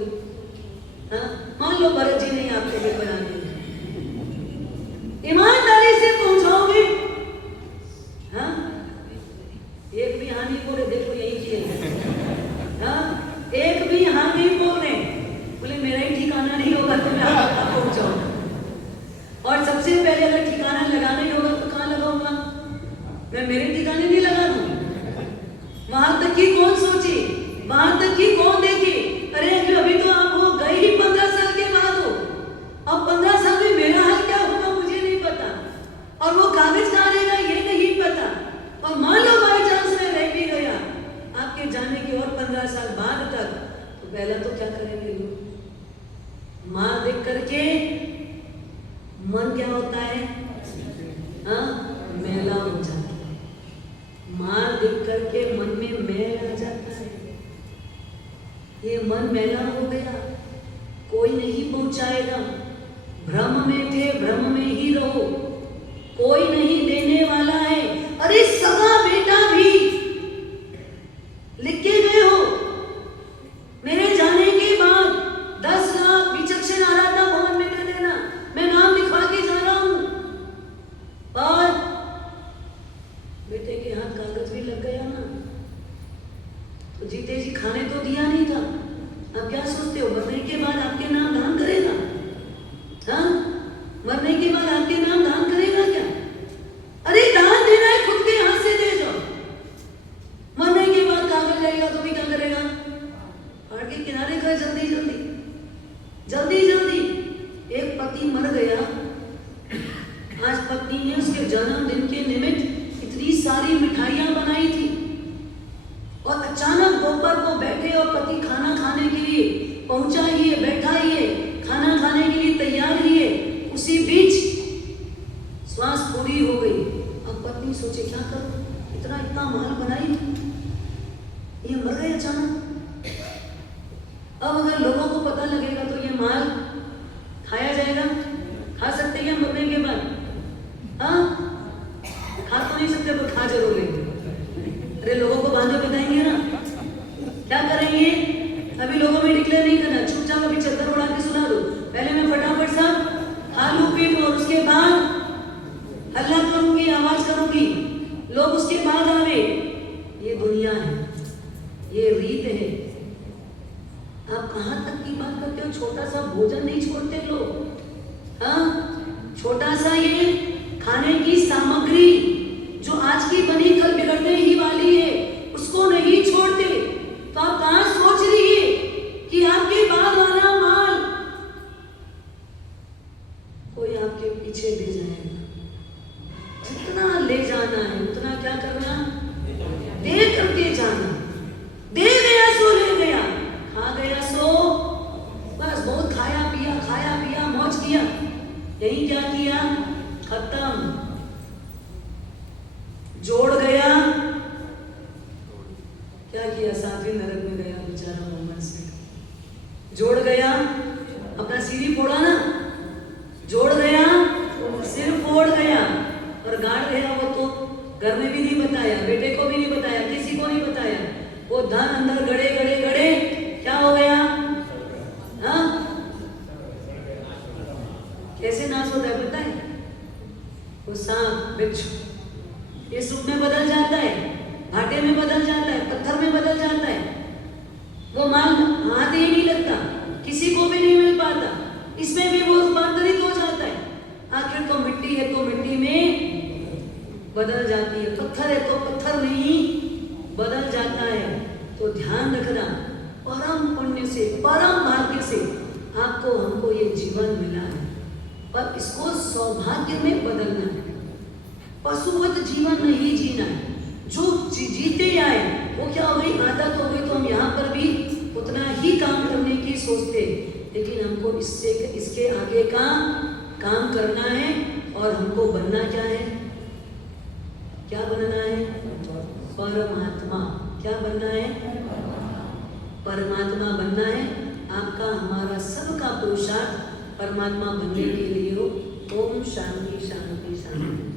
हाँ, मान लो भरत जी ने आपके बिल बना दिया, ईमानदारी से पहुंचाओगे? हाँ, एक भी हाँ नहीं बोले, देखो यही किए। हाँ, एक भी हाँ नहीं बोले, बोले मेरा ही ठिकाना नहीं होगा तो मैं आप पहुंचाओ। और सबसे पहले अगर ठिकाना लगाना ही होगा तो कहाँ लगाऊंगा? मैं मेरे ठिकाने नहीं लगा दूं। वहां तक की कौन सोचे, वहां तक की कौन देखे? अरे अभी तो आप हो गए ही 15 साल के बाद हो, अब 15 साल में मेरा हाल क्या होगा मुझे नहीं पता, और वो कागज कहाँ रहेगा ये नहीं पता। और मान लो बाई चांस में रह भी गया आपके जाने के और 15 साल बाद तक, तो पहला तो क्या करेंगे लोग? मां देख करके मन क्या होता है? हाँ, मैला हो जाता है। मां देख करके मन में मैल आ जाता है, ये मन मैला हो गया, कोई नहीं पहुंचाएगा। भ्रम में थे, भ्रम में ही रहो, कोई नहीं देने वाला है। अरे सगा बेटा भी लिख के गए हो, मेरे जाने के बाद 10 लाख विचक्षण आराधना भवन में दे देना, मैं नाम लिखवा के जा रहा हूं। और बेटे के हाथ कागज भी लग गया ना, तो जीते जी खाने तो दिया नहीं था। अब क्या सोचते हो, मरने के बाद आपके नाम दान करेगा? हाँ, मरने के बाद आपके नाम दान करेगा क्या? अरे दान देना है खुद के हाथ से दे जाओ, मरने के बाद कागज लगेगा तो भी क्या करेगा? फाड़ के किनारे कर, जल्दी जल्दी जल्दी जल्दी। एक पति मर गया, आज पत्नी ने उसके जन्मदिन के निमित्त इतनी सारी मिठाइयां बनाई थी, और अचानक दोपहर को बैठे और पति खाना खाने के लिए पहुंचा ही है, बैठा ही है, खाना खाने के लिए तैयार ही है, उसी बीच श्वास पूरी हो गई। अब पत्नी सोचे क्या करूं, इतना माल बनाई, ये मर गए अचानक। अब अगर लोगों को पता लगेगा तो ये माल खाया जाएगा? खा सकते हैं मरने के बाद? हाँ, खा तो नहीं सकते पर खा जरूर लेंगे। अरे लोगों को बांधो बताएंगे ना, क्या करेंगे? अभी लोगों में डिक्लेयर नहीं करना, चुपचाप अभी चद्दर उड़ा के सुना दो। पहले मैं फटाफट सा खा लूं पी लूं, और उसके बाद हल्ला करूंगी, आवाज करूंगी, लोग उसके बाद आवे। ये दुनिया है, ये रीत है। आप कहां तक की बात करते हो? छोटा सा भोजन नहीं छोड़ते लोग। हाँ, छोटा सा ये खाने की सामग्री जो आज की बनी कल बिगड़ने ही वाली है, उसको नहीं छोड़ते। तो आप कहां सोच रही है जोड़ गया, अपना सिर ही फोड़ा ना, जोड़ गया, सिर फोड़ गया और गाड़ गया। वो तो घर में भी नहीं बताया, बेटे को भी नहीं बताया, किसी को नहीं बताया। वो धन अंदर गड़े गड़े गड़े क्या हो गया? हाँ, कैसे नाश होता है पता है? वो सांप बिच्छू इस रूप में बदल जाता है, भाटे में बदल जाता है, पत्थर में बदल जाता है। वो माल हाथ ही नहीं लगता, किसी को भी नहीं मिल पाता, इसमें भी वो रूपांतरित हो जाता है। आखिर तो मिट्टी है तो मिट्टी में बदल जाती है, पत्थर है तो पत्थर में ही बदल जाता है। तो ध्यान रखना, परम पुण्य से, परम भाग्य से आपको हमको ये जीवन मिला है, पर इसको सौभाग्य में बदलना है। पशुवत जीवन नहीं जीना है। जो जीते आए वो क्या हो गई, आदत हो गई, तो हम यहाँ पर भी उतना ही काम करने की सोचते, लेकिन हमको इसके आगे का काम करना है। और हमको बनना क्या है? क्या बनना है? परमात्मा। क्या बनना है? परमात्मा बनना है। आपका हमारा सबका पुरुषार्थ परमात्मा बनने के लिए हो। ओम शांति शांति शांति।